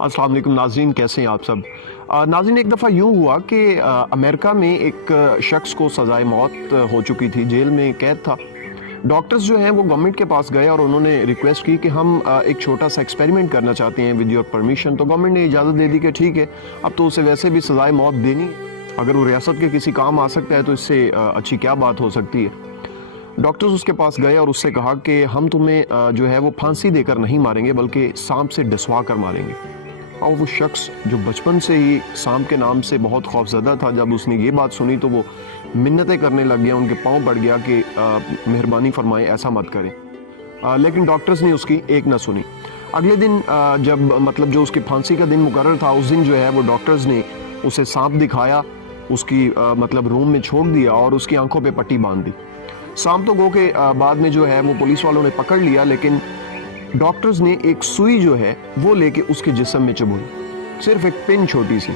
अस्सलाम वालेकुम नाज़रीन, कैसे हैं आप सब। नाज़रीन, एक दफ़ा यूँ हुआ कि अमेरिका में एक शख्स को सज़ाए मौत हो चुकी थी, जेल में कैद था। डॉक्टर्स जो हैं वो गवर्नमेंट के पास गए और उन्होंने रिक्वेस्ट की कि हम एक छोटा सा एक्सपेरिमेंट करना चाहते हैं विद योर परमिशन। तो गवर्नमेंट ने इजाज़त दे दी कि ठीक है, अब तो उसे वैसे भी सज़ाए मौत देनी है, अगर वो रियासत के किसी काम आ सकता है तो इससे अच्छी क्या बात हो सकती है। डॉक्टर्स उसके पास गए और उससे कहा कि हम तुम्हें जो है वो फांसी देकर नहीं मारेंगे बल्कि सांप से डसवा कर मारेंगे। और वो शख्स जो बचपन से ही सांप के नाम से बहुत खौफज़दा था, जब उसने ये बात सुनी तो वो मिन्नतें करने लग गया, उनके पाँव पड़ गया कि मेहरबानी फरमाएं, ऐसा मत करें। लेकिन डॉक्टर्स ने उसकी एक ना सुनी। अगले दिन जब मतलब जो उसकी फांसी का दिन मुकर्रर था, उस दिन जो है वो डॉक्टर्स ने उसे सांप दिखाया, उसकी मतलब रूम में छोड़ दिया और उसकी आंखों पे पट्टी बांध दी। सांप तो गो के बाद में जो है वो पुलिस वालों ने पकड़ लिया, लेकिन डॉक्टर्स ने एक सुई जो है वो लेके उसके जिस्म में चुभोई, सिर्फ एक पिन छोटी सी,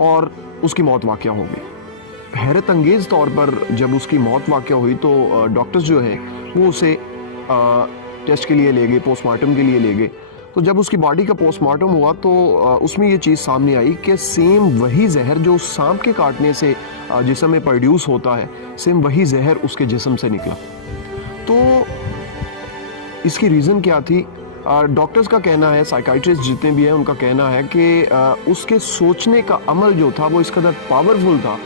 और उसकी मौत वाक़या हो गई। हैरत अंगेज़ तौर पर जब उसकी मौत वाक़या हुई तो डॉक्टर्स जो है वो उसे टेस्ट के लिए ले गए, पोस्टमार्टम के लिए ले गए। तो जब उसकी बॉडी का पोस्टमार्टम हुआ तो उसमें ये चीज़ सामने आई कि सेम वही जहर जो सांप के काटने से जिस्म में प्रोड्यूस होता है, सेम वही जहर उसके जिस्म से निकला। तो इसकी रीज़न क्या थी? डॉक्टर्स का कहना है, साइकाइट्रिस्ट जितने भी हैं उनका कहना है कि उसके सोचने का अमल जो था वो इस कदर पावरफुल था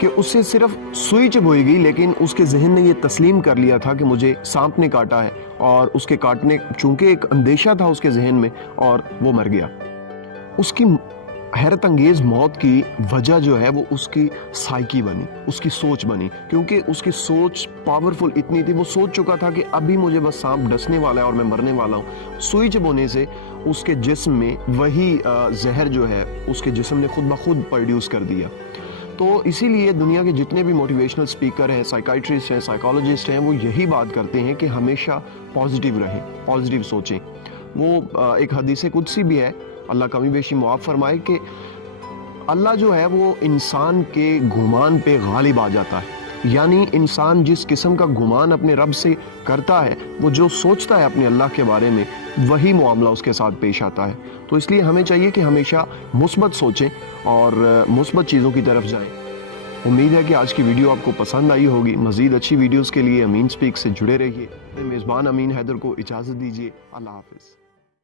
कि उससे सिर्फ सुई चुभोई गई, लेकिन उसके जहन ने ये तस्लीम कर लिया था कि मुझे सांप ने काटा है, और उसके काटने चूंकि एक अंदेशा था उसके जहन में, और वो मर गया। उसकी हैरत अंगेज़ मौत की वजह जो है वो उसकी साइकी बनी, उसकी सोच बनी, क्योंकि उसकी सोच पावरफुल इतनी थी, वो सोच चुका था कि अभी मुझे बस सांप डसने वाला है और मैं मरने वाला हूँ। सुई चुभोने से उसके जिस्म में वही जहर जो है उसके जिस्म ने खुद ब खुद प्रोड्यूस कर दिया। तो इसीलिए दुनिया के जितने भी मोटिवेशनल स्पीकर हैं, साइकाइट्रिस्ट हैं, साइकोलॉजिस्ट हैं, वो यही बात करते हैं कि हमेशा पॉजिटिव रहें, पॉजिटिव सोचें। वो एक हदीस कुदसी भी है, अल्लाह कमी बेशी मुआफ़ फरमाए, कि अल्लाह जो है वो इंसान के गुमान पे गालिब आ जाता है। यानी इंसान जिस किस्म का गुमान अपने रब से करता है, वो जो सोचता है अपने अल्लाह के बारे में, वही मामला उसके साथ पेश आता है। तो इसलिए हमें चाहिए कि हमेशा मुस्बत सोचें और मुस्बत चीज़ों की तरफ जाएं। उम्मीद है कि आज की वीडियो आपको पसंद आई होगी। मज़ीद अच्छी वीडियोज़ के लिए अमीन स्पीक से जुड़े रहिए। मेज़बान अमीन हैदर को इजाज़त दीजिए। अल्लाह हाफ़िज़।